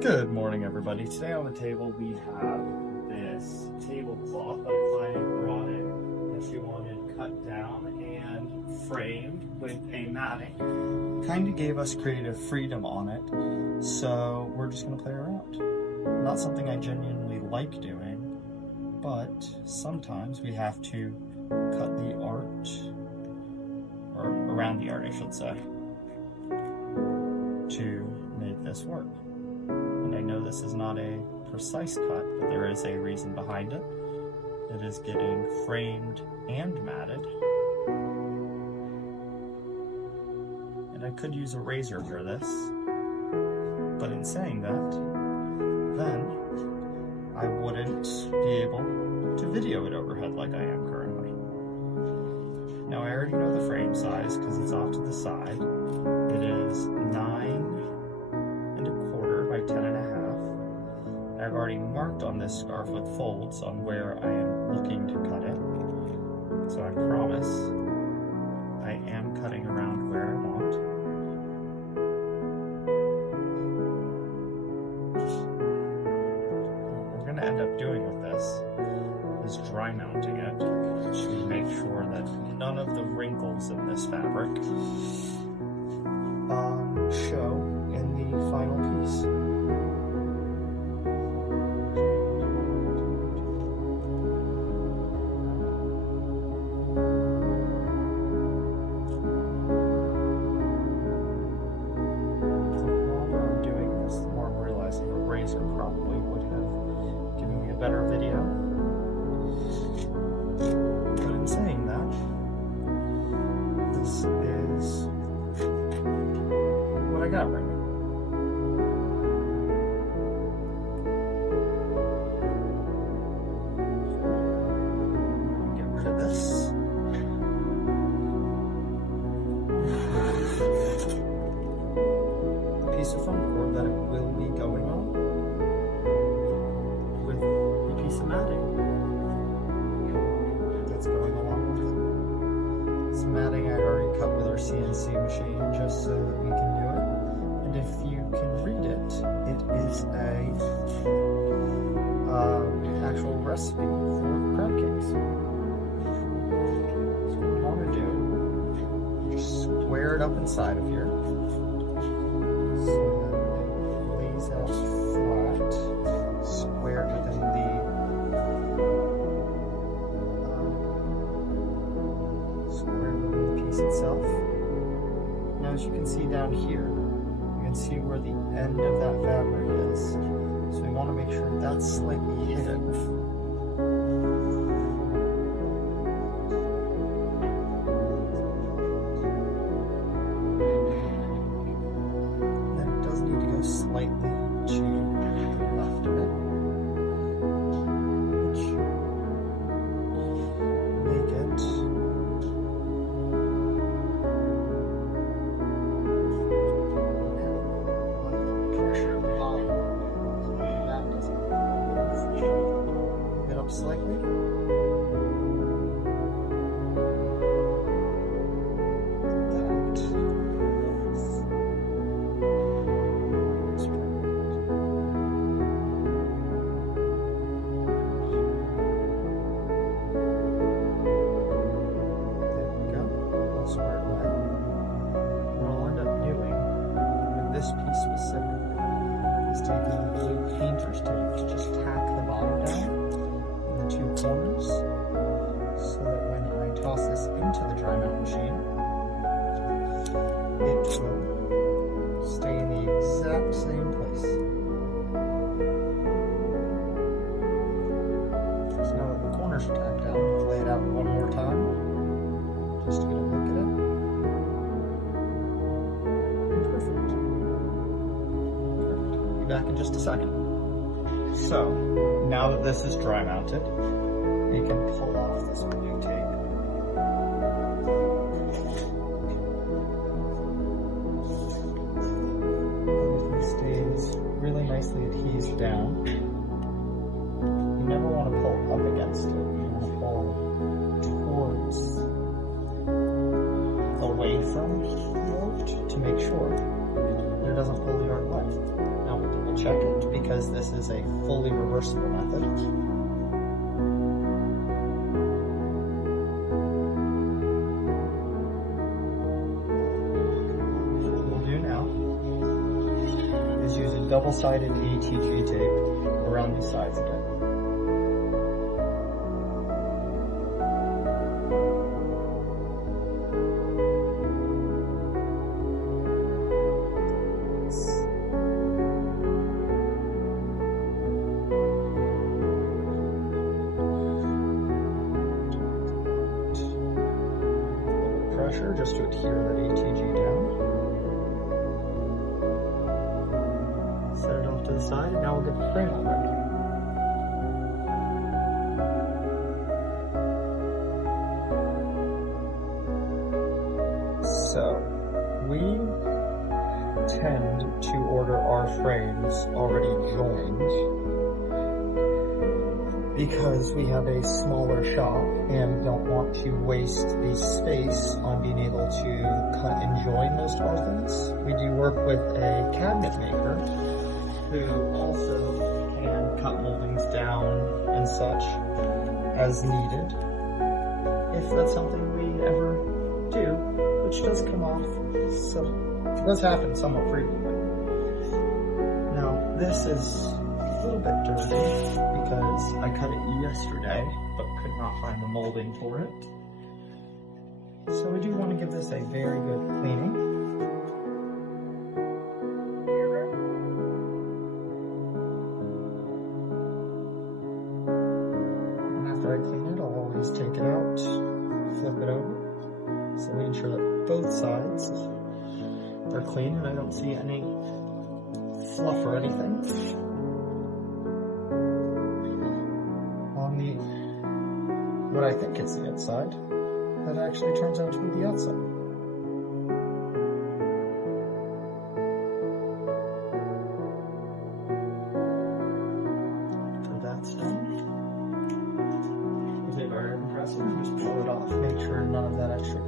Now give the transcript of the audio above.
Good morning, everybody. Today on the table we have this tablecloth that a client brought in that she wanted cut down and framed with a matting. Kind of gave us creative freedom on it, so we're just going to play around. Not something I genuinely like doing, but sometimes we have to cut the art, or around the art I should say, to make this work. And I know this is not a precise cut, but there is a reason behind it. It is getting framed and matted. And I could use a razor for this, but in saying that, then I wouldn't be able to video it overhead like I am currently. Now I already know the frame size because it's off to the side. It is 9 1/4 by 10 1/2. I've already marked on this scarf with folds on where I am looking to cut it. So I promise I am cutting around where I want. What we're going to end up doing with this is dry mounting it to make sure that none of the wrinkles in this fabric show in the final piece. Probably would have given me a better video. But in saying that, this is what I got right now. Get rid of this. The piece of foam cord that it will be going on. Matting that's going along with it. This matting I already cut with our CNC machine just so that we can do it. And if you can read it, it is a actual recipe for crab cakes. So what we want to do, just square it up inside of here so that it lays out flat, squared within the itself. Now as you can see down here, you can see where the end of that fabric is. So we want to make sure that's slightly hidden. Then it does need to go slightly to the left of it, which make it slightly. This piece specifically is taking the blue painter's tape to just tack the bottom down in the two corners so that when I toss this into the dry mount machine, it will stay in the exact same place. So now that the corners are tacked down, I'll lay it out one more time just to get a look at it. Back in just a second. So, now that this is dry mounted, you can pull off this blue tape. Everything stays really nicely adhesed down. You never want to pull up against it. You want to pull towards, away from the art to make sure that it doesn't pull the art away. Now with the double check it because this is a fully reversible method. What we'll do now is use a double-sided ATG tape around these sides again. Pressure just to adhere that ATG down. Set it off to the side, and now we'll get the frame all ready. So, we tend to order our frames already joined because we have a smaller shop and don't want to waste the space on being able to cut and join most often. We do work with a cabinet maker who also can cut moldings down and such as needed, if that's something we ever do, which does come off, so it does happen somewhat frequently. Now, this is a little bit dirty because I cut it yesterday, but could not find the molding for it. So we do want to give this a very good cleaning. And after I clean it, I'll always take it out, flip it over, so we ensure that both sides are clean and I don't see any fluff or anything. What I think is the outside, that actually turns out to be the outside. So that's done. Is it very impressive? Just pull it off, make sure none of that extra